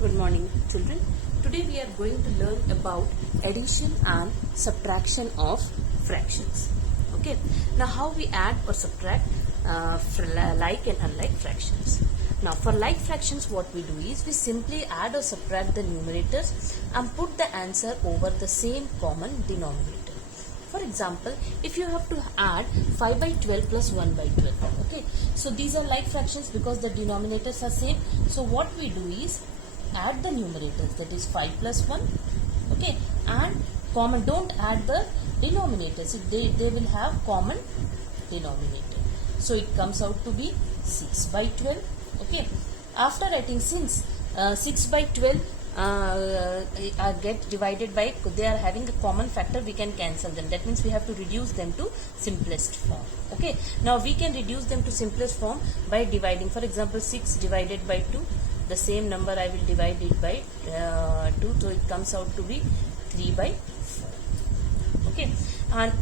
Good morning, children. Today we are going to learn about addition and subtraction of fractions. Okay. Now how we add or subtract like and unlike fractions. Now for like fractions, what we do is we simply add or subtract the numerators and put the answer over the same common denominator. For example, if you have to add 5 by 12 plus 1 by 12, okay, so these are like fractions because the denominators are same. So what we do is add the numerators, that is 5 plus 1, okay, and common, don't add the denominators, they will have common denominator. So it comes out to be 6 by 12, okay. After writing, since 6 by 12 get divided by, they are having a common factor, we can cancel them. That means we have to reduce them to simplest form. Okay, now we can reduce them to simplest form by dividing. For example, 6 divided by 2, the same number I will divide it by 2, so it comes out to be 3 by 4. Okay, and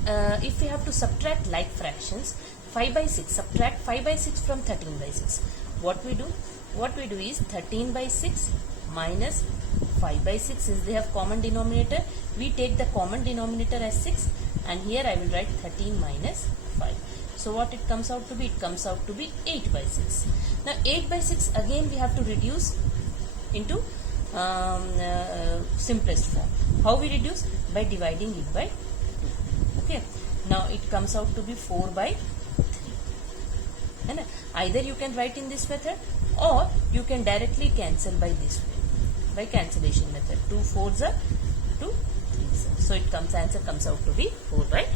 if we have to subtract like fractions, 5 by 6, subtract 5 by 6 from 13 by 6. What we do is 13 by 6 minus 5 by 6, since they have common denominator, we take the common denominator as 6, and here I will write 13 minus 5. So what it comes out to be? It comes out to be 8 by 6. Now 8 by 6 again we have to reduce into simplest form. How we reduce? By dividing it by 2. Okay. Now it comes out to be 4 by 3. And either you can write in this method or you can directly cancel by this way, by cancellation method. 2 4s are 2 3s are. So it comes, answer comes out to be 4 by 3.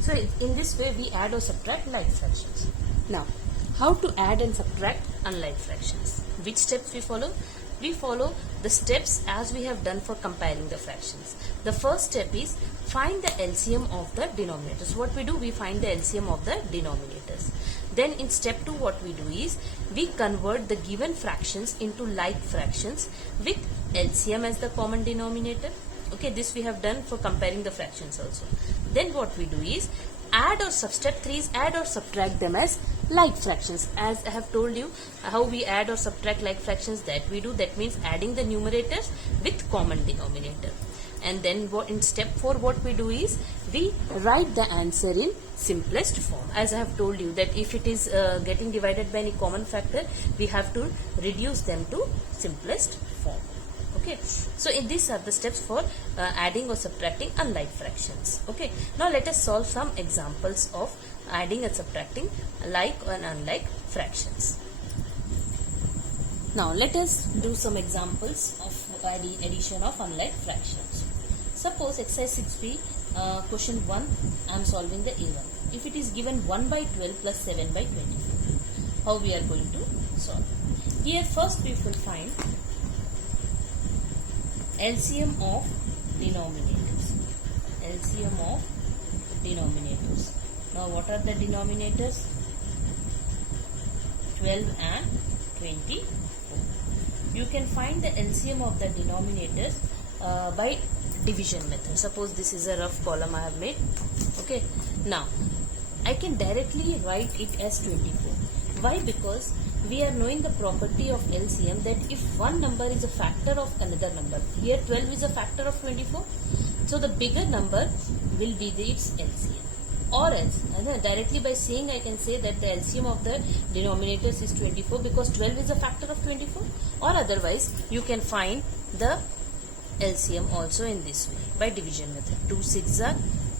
So in this way we add or subtract like fractions. Now how to add and subtract unlike fractions? Which steps we follow? We follow the steps as we have done for comparing the fractions. The first step is find the LCM of the denominators. What we do? We find the LCM of the denominators. Then in step 2 what we do is we convert the given fractions into like fractions with LCM as the common denominator. Okay, this we have done for comparing the fractions also. Then what we do is add or step 3 is add or subtract them as like fractions. As I have told you how we add or subtract like fractions, that we do, that means adding the numerators with common denominator. And then in step 4 what we do is we write the answer in simplest form. As I have told you that if it is getting divided by any common factor, we have to reduce them to simplest form. Okay, so these are the steps for adding or subtracting unlike fractions. Okay, now let us solve some examples of adding and subtracting like and unlike fractions. Now let us do some examples of addition of unlike fractions. Suppose exercise 6b, question 1, I am solving the A1. If it is given 1 by 12 plus 7 by 24, how we are going to solve? Here first we will find LCM of denominators. LCM of denominators. Now what are the denominators? 12 and 24. You can find the LCM of the denominators by division method. Suppose this is a rough column I have made. Okay. Now I can directly write it as 24. Why? Because we are knowing the property of LCM, that if one number is a factor of another number, here 12 is a factor of 24, so the bigger number will be its LCM. Or else, directly by saying I can say that the LCM of the denominators is 24 because 12 is a factor of 24. Or otherwise, you can find the LCM also in this way, by division method. 2 6s are,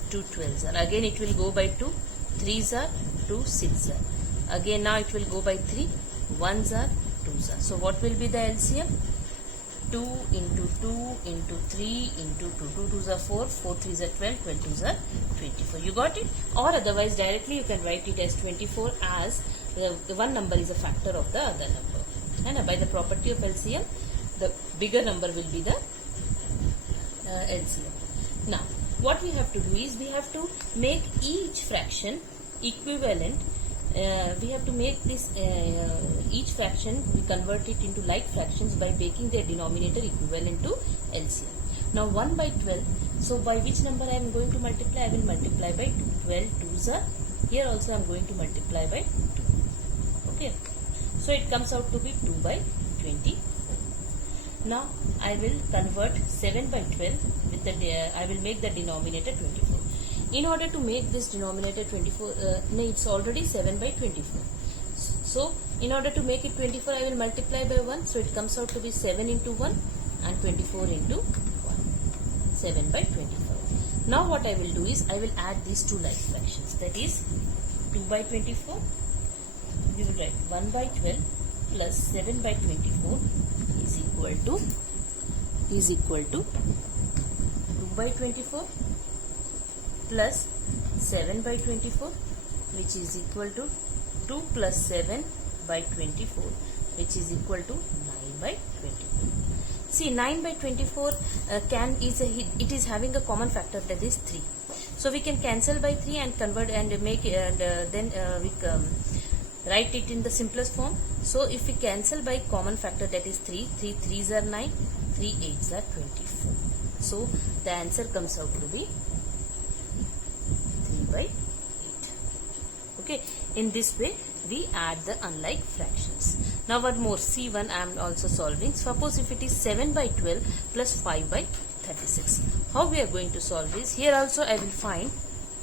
2 12s are. Again it will go by 2, 3s are, 2 6s are. Again now it will go by 3, 1s are, 2s are. So what will be the LCM? 2 into 2 into 3 into 2. 2 2s are 4, 4 3s are 12, 12 2s are 24. You got it? Or otherwise directly you can write it as 24 as the one number is a factor of the other number. And by the property of LCM, the bigger number will be the LCM. Now what we have to do is we have to make each fraction equivalent. We have to make this each fraction, we convert it into like fractions by making their denominator equivalent to LCM. Now 1 by 12, so by which number I am going to multiply? I will multiply by 2. 12 2s are, here also I am going to multiply by 2. Okay, so it comes out to be 2 by 24. Now I will convert 7 by 12 with the, I will make the denominator 24. In order to make this denominator 24, no, it's already 7 by 24. So in order to make it 24, I will multiply by 1. So it comes out to be 7 into 1 and 24 into 1. 7 by 24. Now what I will do is I will add these two like fractions. That is 2 by 24. We will write 1 by 12 plus 7 by 24 is equal to 2 by 24 plus 7 by 24, which is equal to 2 plus 7 by 24, which is equal to 9 by 24. See, 9 by 24 it is having a common factor, that is 3. So we can cancel by 3 and convert and make and then we write it in the simplest form. So if we cancel by common factor, that is 3, 3 3s are 9, 3 8s are 24. So the answer comes out to be 3 by 8. Okay, in this way we add the unlike fractions. Now one more, C1 I am also solving. Suppose if it is 7 by 12 plus 5 by 36. How we are going to solve this? Here also I will find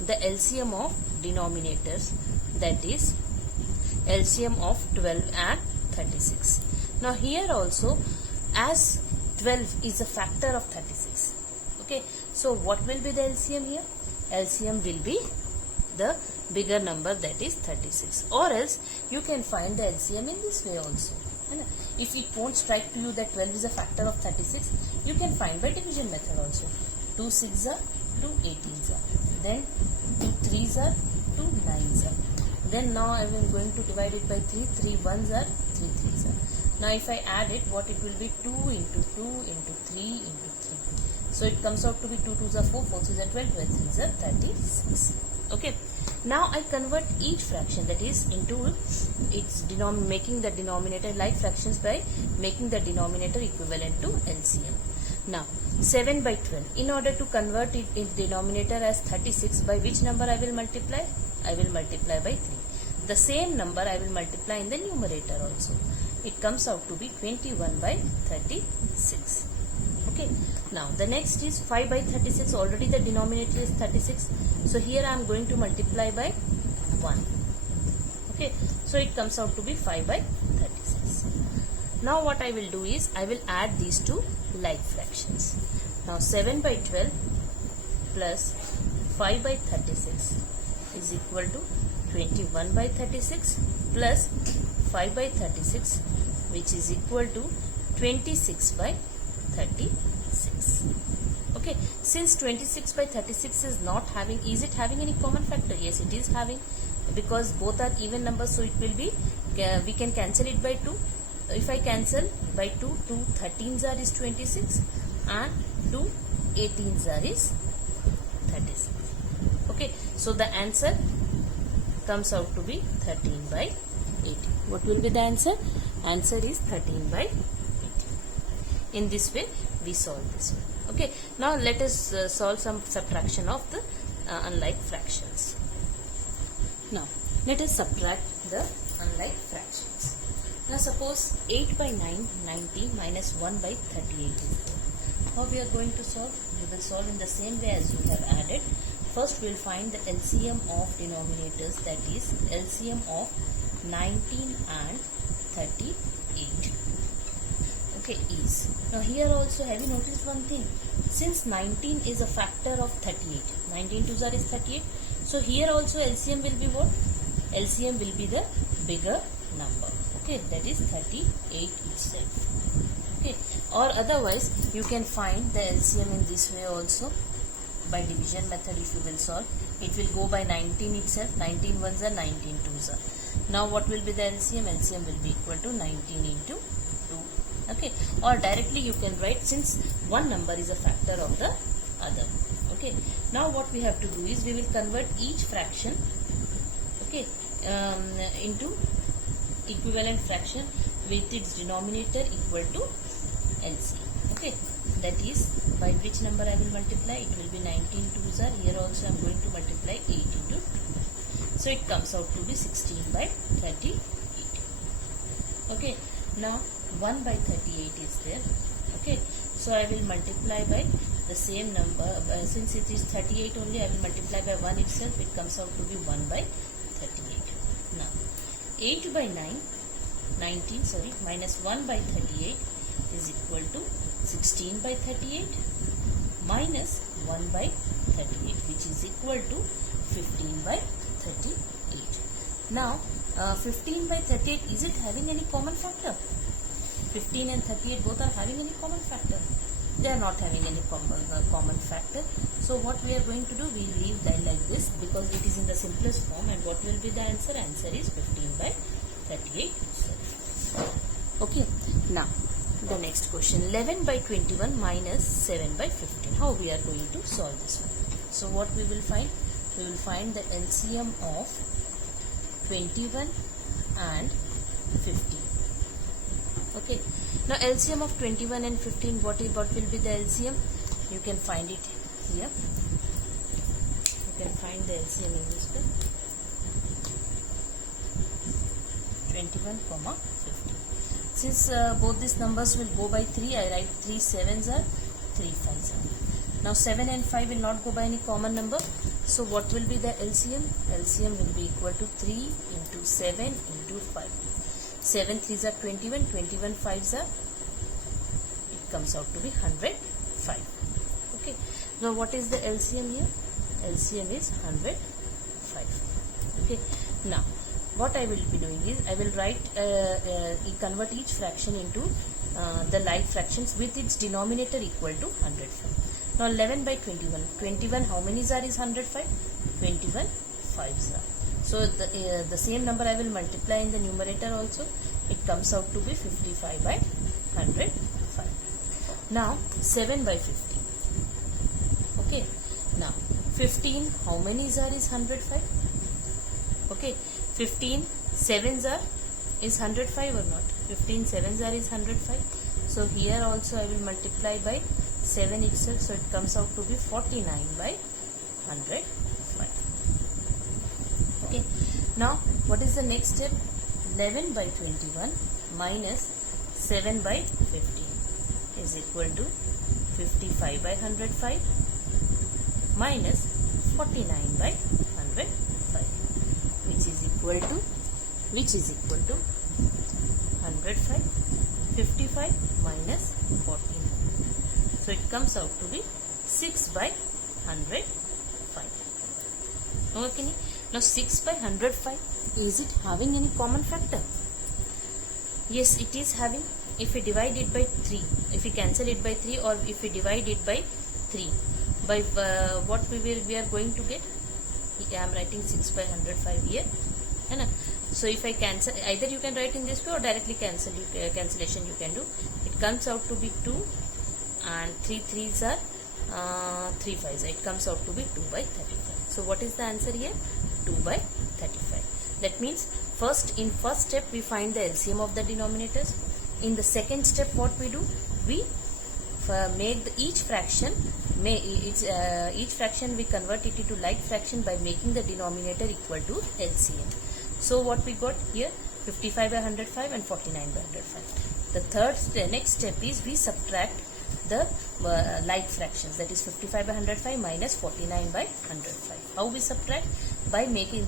the LCM of denominators, that is LCM of 12 and 36. Now here also, as 12 is a factor of 36. Okay, so what will be the LCM here? LCM will be the bigger number, that is 36. Or else you can find the LCM in this way also. If it won't strike to you that 12 is a factor of 36, you can find by division method also. 2 6s are, 2 18s are, then 2 3s are, 2 9s are. Then now I am going to divide it by 3, 3 1s are, 3 3s are. Now if I add it, what it will be? 2 into 2 into 3 into 3. So it comes out to be 2 2s are 4, 4 3s are 12, 12 3s are 36. Okay. Now I convert each fraction, that is into its making the denominator like fractions by making the denominator equivalent to LCM. Now 7 by 12. In order to convert it in denominator as 36, by which number I will multiply? I will multiply by 3. The same number I will multiply in the numerator also. It comes out to be 21 by 36. Okay. Now the next is 5 by 36. Already the denominator is 36. So here I am going to multiply by 1. Okay. So it comes out to be 5 by 36. Now what I will do is I will add these two like fractions. Now 7 by 12 plus 5 by 36 is equal to 21 by 36 plus 5 by 36, which is equal to 26 by 36. Okay, since 26 by 36 is not having, is it having any common factor? Yes, it is having, because both are even numbers, so it will be, we can cancel it by 2. If I cancel by 2, 2 13s are is 26 and 2 18s are is 36. Okay, so the answer comes out to be 13 by 18. What will be the answer? Answer is 13 by 18. In this way we solve this one. Okay, now let us solve some subtraction of the unlike fractions. Now let us subtract the unlike fractions. Now suppose 8 by 9 90 minus 1 by 38 is 4. How we are going to solve? We will solve in the same way as we have added. First we will find the LCM of denominators, that is LCM of 19 and 38. Okay, is. Now here also, have you noticed one thing? Since 19 is a factor of 38, 19 2s are is 38. So here also LCM will be what? LCM will be the bigger number. Okay, that is 38 itself. Okay, or otherwise you can find the LCM in this way also. By division method, if you will solve, it will go by 19 itself. 19 1s are, 19 2s are. Now what will be the LCM? LCM will be equal to 19 into 2. Okay, or directly you can write, since one number is a factor of the other. Okay, now what we have to do is we will convert each fraction, okay, into equivalent fraction with its denominator equal to LCM. Okay, that is by which number I will multiply? It will be 19 2s are. Here also I am going to multiply 8 into 2. So it comes out to be 16 by 38. Okay, now 1 by 38 is there. So I will multiply by the same number. Since it is 38 only, I will multiply by 1 itself. It comes out to be 1 by 38. Now 8 by 19 minus 1 by 38 is equal to 16 by 38 minus 1 by 38, which is equal to 15 by 38. Now 15 by 38, is it having any common factor? 15 and 38 both are having any common factor? They are not having any common factor. So what we are going to do, we leave that like this because it is in the simplest form. And what will be the answer? Answer is 15 by 38. Okay. Now the next question, 11 by 21 minus 7 by 15. How we are going to solve this one? So what we will find? We will find the LCM of 21 and 15. Okay. Now LCM of 21 and 15, what will be the LCM? You can find it here. You can find the LCM in this way. 21, 15. Since both these numbers will go by 3, I write 3 7s are 3 5s are. Now 7 and 5 will not go by any common number. So what will be the LCM? LCM will be equal to 3 into 7 into 5. 7 3s are 21, 21 5s are, it comes out to be 105. Okay. Now what is the LCM here? LCM is 105. Okay. Now what I will be doing is, I will write, convert each fraction into the like fractions with its denominator equal to 105. Now 11 by 21. 21, how many are is 105? 21 5s are. So the same number I will multiply in the numerator also. It comes out to be 55 by 105. Now 7 by 15. Okay. Now 15, how many are is 105? Okay. 15 7s are is 105 or not? 15 7s are is 105. So here also I will multiply by 7 itself. So it comes out to be 49 by 105. Okay. Now what is the next step? 11 by 21 minus 7 by 15 is equal to 55 by 105 minus 49 by 105, which is equal to 105. 55 minus 49. So it comes out to be 6 by 105. Okay. Now 6 by 105, is it having any common factor? Yes, it is having. If we divide it by 3, if we cancel it by 3, or if we divide it by 3, by what we are going to get? I am writing 6 by 105 here. So if I cancel, either you can write in this way or directly cancellation you can do. It comes out to be 2, and 3 3s are 3 5s. It comes out to be 2 by 35. So what is the answer here? 2 by 35. That means in first step we find the LCM of the denominators. In the second step what we do? We make each fraction we convert it into like fraction by making the denominator equal to LCM. So what we got here? 55 by 105 and 49 by 105. The next step is we subtract the like fractions, that is 55 by 105 minus 49 by 105. How we subtract? By making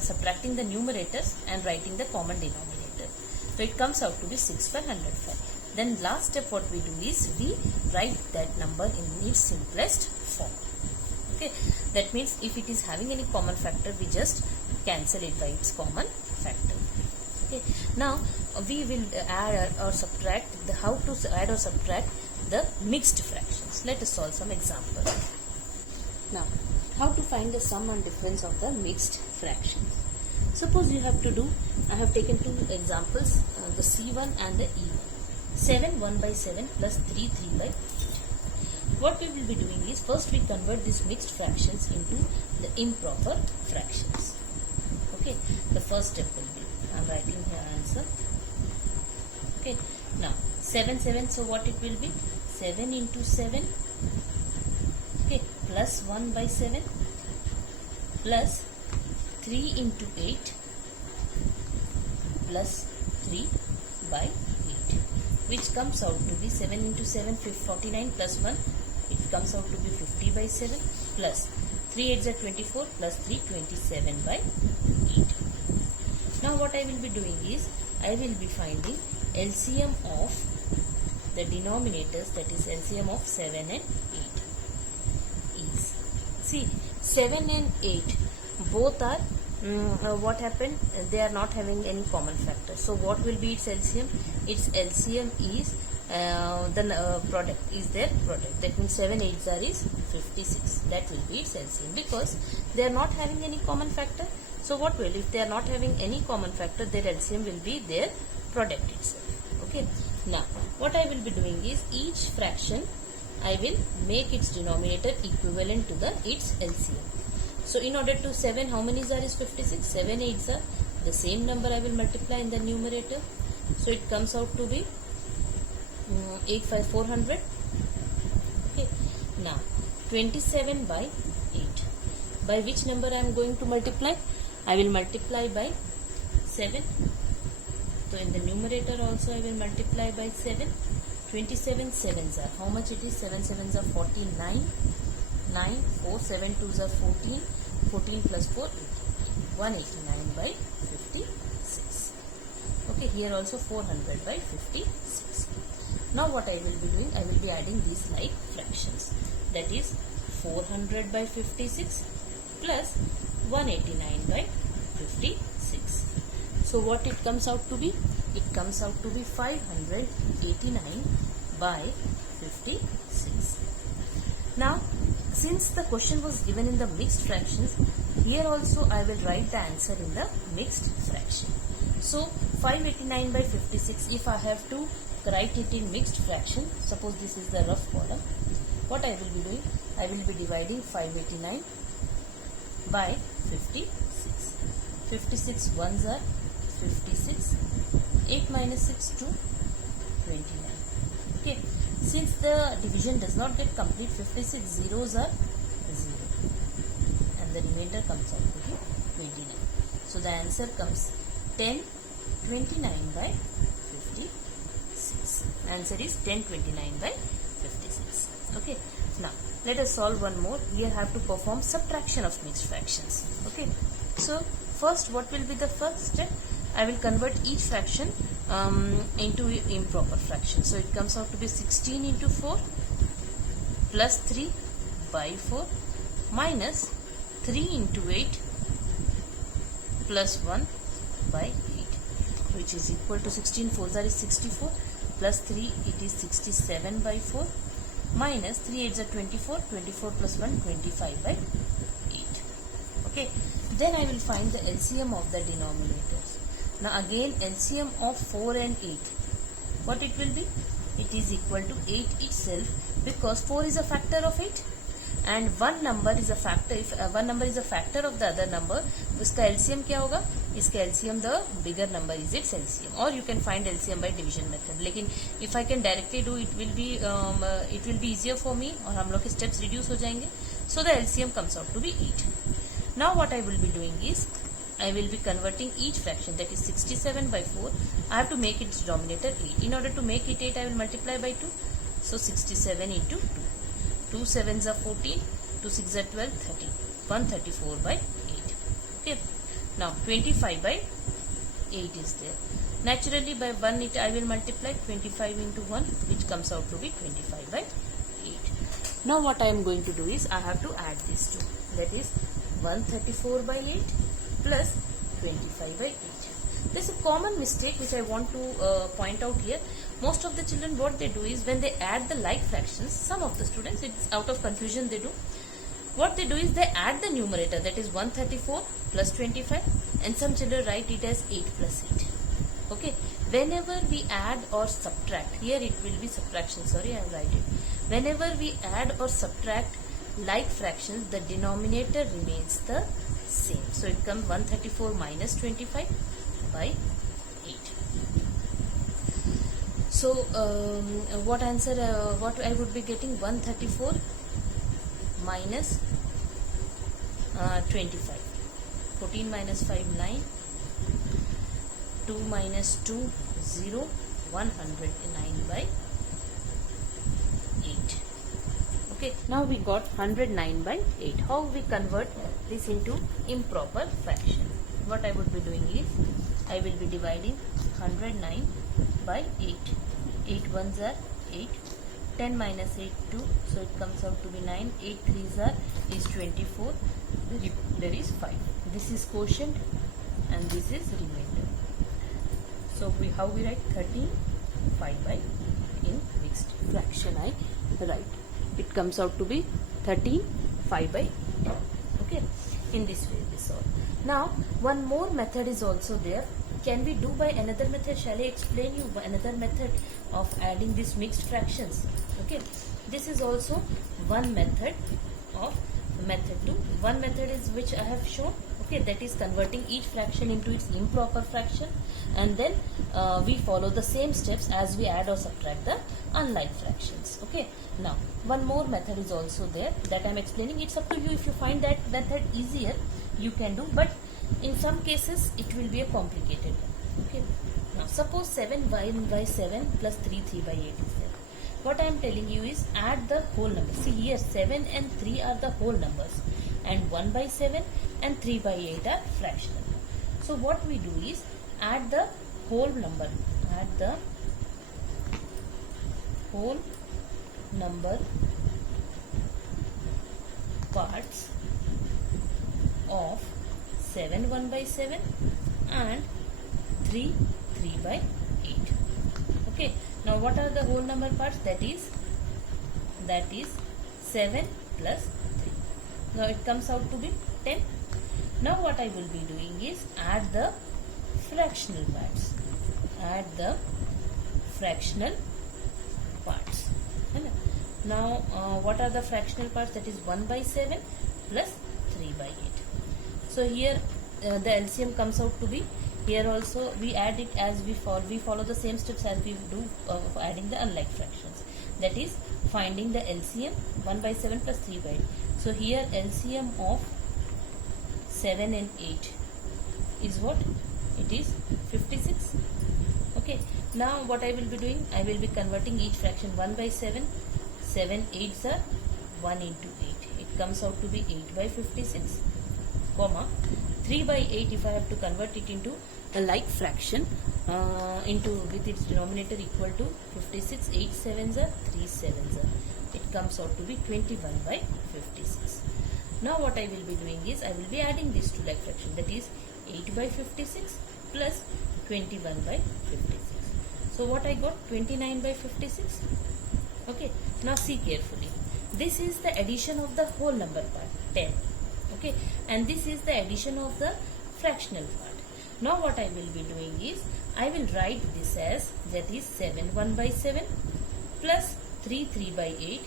subtracting the numerators and writing the common denominator. So it comes out to be 6 by 105. Then last step what we do is we write that number in its simplest form. Okay, that means if it is having any common factor, we just cancel it by its common factor. Okay, now we will add or subtract how to add or subtract the mixed fractions. Let us solve some examples. Now, how to find the sum and difference of the mixed fractions? Suppose you have to do, I have taken two examples, the C1 and the E1. 7 1 by 7 plus 3 3 by 8. What we will be doing is, first we convert these mixed fractions into the improper fractions. Okay, the first step will be, I am writing here answer. Okay, now 7 7, so what it will be? 7 into 7, okay, plus 1 by 7 plus 3 into 8 plus 3 by 8. which comes out to be 7 into 7, 49 plus 1, it comes out to be 50 by 7 plus 3 8s are 24 plus 3 27 by 8. Now what I will be doing is I will be finding LCM of the denominators, that is LCM of 7 and 8 is, see 7 and 8 both are what happened, they are not having any common factor. So what will be its LCM? Its LCM is the product is their product, that means 7 8s are is 56, that will be its LCM because they are not having any common factor. So what will, if they are not having any common factor, their LCM will be their product itself. Okay, now what I will be doing is each fraction I will make its denominator equivalent to the its LCM. So in order to 7, how many are is 56? 7 8s are the same number I will multiply in the numerator. So it comes out to be 8 5 400. Okay. Now 27 by 8. By which number I am going to multiply? I will multiply by 7. So in the numerator also I will multiply by 7. 27 7s are, how much it is? 7 7s are 49. 9 4 7 2s are 14. 14 plus 4 189 by 56. Okay, here also 400 by 56. Now what I will be doing, I will be adding these like fractions, that is 400 by 56 plus 189 by 56. So what it comes out to be? It comes out to be 589 by 56. Now since the question was given in the mixed fractions, here also I will write the answer in the mixed fraction. So 589 by 56, if I have to write it in mixed fraction, suppose this is the rough column, what I will be doing, I will be dividing 589 by 56. 56 ones are 56, 8 minus 6 2, 29. Okay, since the division does not get complete, 56 zeros are 0 and the remainder comes out to be 29. So the answer comes 1029 by 56. Answer is 1029 by 56. Okay, now let us solve one more. We have to perform subtraction of mixed fractions. Okay, so first what will be the first step? I will convert each fraction into improper fraction. So it comes out to be 16 into 4 plus 3 by 4 minus 3 into 8 plus 1 by 8, which is equal to 16 4s are 64 plus 3 it is 67 by 4 minus 3 8s are 24, 24 plus 1 25 by 8. Okay, then I will find the LCM of the denominators. Now again LCM of 4 and 8, what it will be? It is equal to 8 itself, because 4 is a factor of 8 and one number is a factor. If one number is a factor of the other number, उसका LCM क्या होगा? इसका LCM the bigger number is its LCM, or you can find LCM by division method. लेकिन if I can directly do, it will be easier for me और हम लोग के steps reduce हो जाएंगे. So the LCM comes out to be 8. Now what I will be doing is I will be converting each fraction, that is 67 by 4. I have to make its denominator 8. In order to make it 8, I will multiply by 2. So 67 into 2. 2 7s are 14, 2 6 are 12, 30. 134 by 8. Okay. Now 25 by 8 is there. Naturally by 1 I will multiply 25 into 1, which comes out to be 25 by 8. Now what I am going to do is I have to add these two. That is 134 by 8 plus 25 by 8. There is a common mistake which I want to point out here. Most of the children, what they do is when they add the like fractions, some of the students, it's out of confusion they do. What they do is they add the numerator, that is 134 plus 25, and some children write it as 8 plus 8. Okay. Whenever we add or subtract, here it will be subtraction, sorry I will write it. Whenever we add or subtract like fractions, the denominator remains the same. So it comes 134 minus 25 by 8. So what answer, what I would be getting? 134 minus 25. 14 minus 5, 9. 2 minus 2, 0. 109 by 8. Okay, now we got 109 by 8. How we convert this into improper fraction? What I would be doing is, I will be dividing 109 by 8. 8 ones are 8. 10 minus 8, 2. So it comes out to be 9. 8 threes are is 24. There is 5. This is quotient and this is remainder. So how we write 13 5 by in mixed fraction I write. It comes out to be 13 5 by 10. Okay, in this way we solve. Now one more method is also there. Can we do by another method? Shall I explain you another method of adding these mixed fractions? Okay, this is also one method of method 2. One method is which I have shown. Okay, that is converting each fraction into its improper fraction, and then we follow the same steps as we add or subtract the unlike fractions. Okay, now one more method is also there that I am explaining. It's up to you. If you find that method easier, you can do, but in some cases it will be a complicated one. Okay, now suppose 7 by 7 plus 3 by 8 is there. What I am telling you is add the whole number. See here, 7 and 3 are the whole numbers, and 1 by 7 and 3 by 8 are fractional. So what we do is add the whole number. Add the whole number parts of 7 1 by 7 and 3 by 8. Okay, now what are the whole number parts? That is 7 plus 3. Now it comes out to be 10. Now what I will be doing is add the fractional parts. Add the fractional parts. Now what are the fractional parts? That is 1 by 7 plus 3 by 8. So here the LCM comes out to be, here also we add it as we follow the same steps as we do for adding the unlike fractions. That is finding the LCM 1 by 7 plus 3 by 8. So here LCM of 7 and 8 is what? It is 56. Okay, now what I will be doing, I will be converting each fraction. 1 by 7, 7 8s are 1 into 8. It comes out to be 8 by 56, comma 3 by 8. If I have to convert it into a like fraction, with its denominator equal to 56, 8 7s are 3 7s are. It comes out to be 21 by 56. Now what I will be doing is I will be adding these two like fraction, that is 8 by 56 plus 21 by 56. So what I got? 29 by 56. Okay, now see carefully. This is the addition of the whole number part, 10. Okay, and this is the addition of the fractional part. Now what I will be doing is I will write this as, that is 7 1 by 7 plus 3 by 8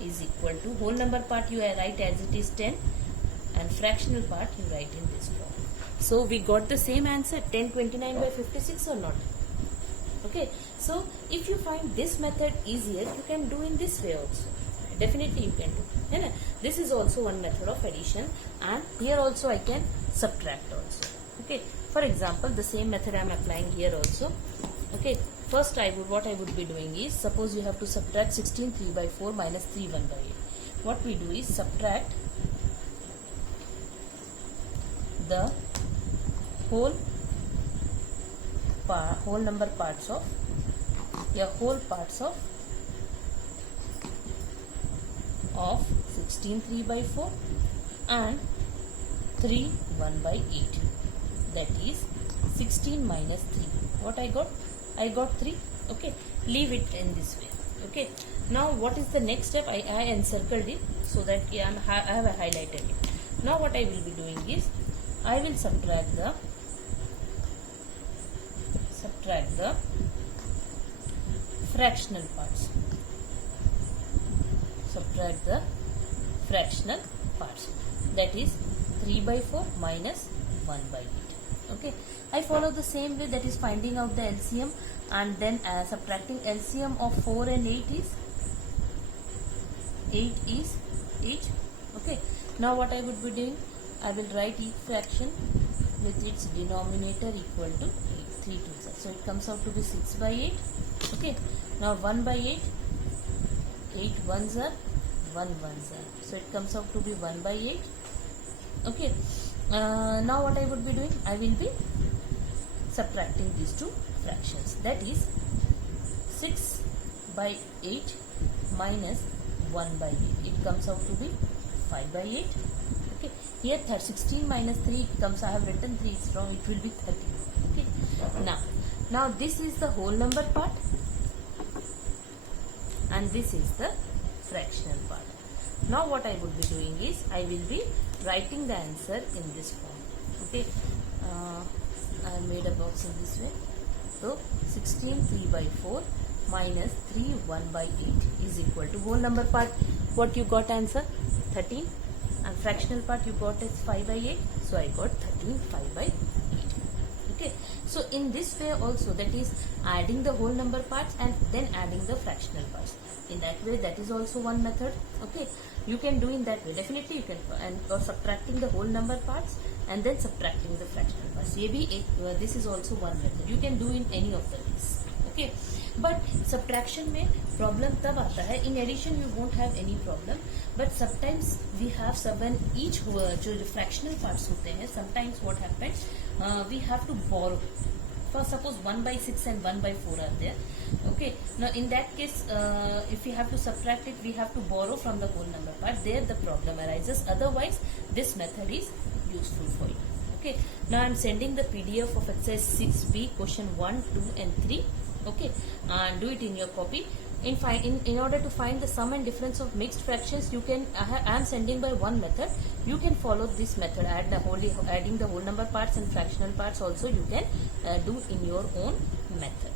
is equal to, whole number part you write as it is 10 and fractional part you write in this form. So we got the same answer, 1029 by 56 or not? Okay, so if you find this method easier, you can do in this way also. Definitely you can do. This is also one method of addition, and here also I can subtract also. Okay, for example, the same method I am applying here also. Okay, first what I would be doing is, suppose you have to subtract 16 3 by 4 minus 3 1 by 8. What we do is subtract the whole number parts of of 16 3 by 4 and 3 1 by 8. That is 16 minus 3. What I got? I got 3. Okay, leave it in this way. Okay, now what is the next step? I encircled it so that I have highlighted it. Now what I will be doing is I will subtract the fractional parts. Subtract the fractional parts. That is 3 by 4 minus 1 by 8. Okay, I follow the same way, that is finding out the LCM and then subtracting LCM of 4 and 8 is 8. Okay, now what I would be doing, I will write each fraction with its denominator equal to 8. 3 2s. So it comes out to be 6 by 8 Okay, now 1 by 8, 8 ones are 1 ones are, so it comes out to be 1 by 8. Okay, now what I would be doing, I will be subtracting these two fractions, that is 6 by 8 minus 1 by 8, it comes out to be 5 by 8. Okay, here 16 minus 3 comes, I have written 3, it's wrong, it will be 13. Okay, now this is the whole number part and this is the fractional part. Now what I would be doing is, I will be writing the answer in this form. Okay, I made a box in this way. So 16 3 by 4 minus 3 1 by 8 is equal to whole number part. What you got answer? 13, and fractional part you got is 5 by 8. So I got 13 5 by 8. Okay, so in this way also, that is adding the whole number parts and then adding the fractional parts. In that way, that is also one method. Okay, you can do in that way. Definitely you can, or subtracting the whole number parts and then subtracting the fractional parts. This is also one method. You can do in any of the ways. Okay, but subtraction में problem तब आता है. In addition you won't have any problem, but sometimes we have when each जो fractional parts होते हैं, sometimes what happens, we have to borrow. For suppose 1 by 6 and 1 by 4 are there. Okay, now in that case, if we have to subtract it, we have to borrow from the whole number part. There the problem arises. Otherwise, this method is useful for you. Okay, now I am sending the PDF of exercise 6B, question 1, 2 and 3. Okay, and do it in your copy. In order to find the sum and difference of mixed fractions, you can, I am sending by one method. You can follow this method, adding the whole number parts and fractional parts also you can do in your own method.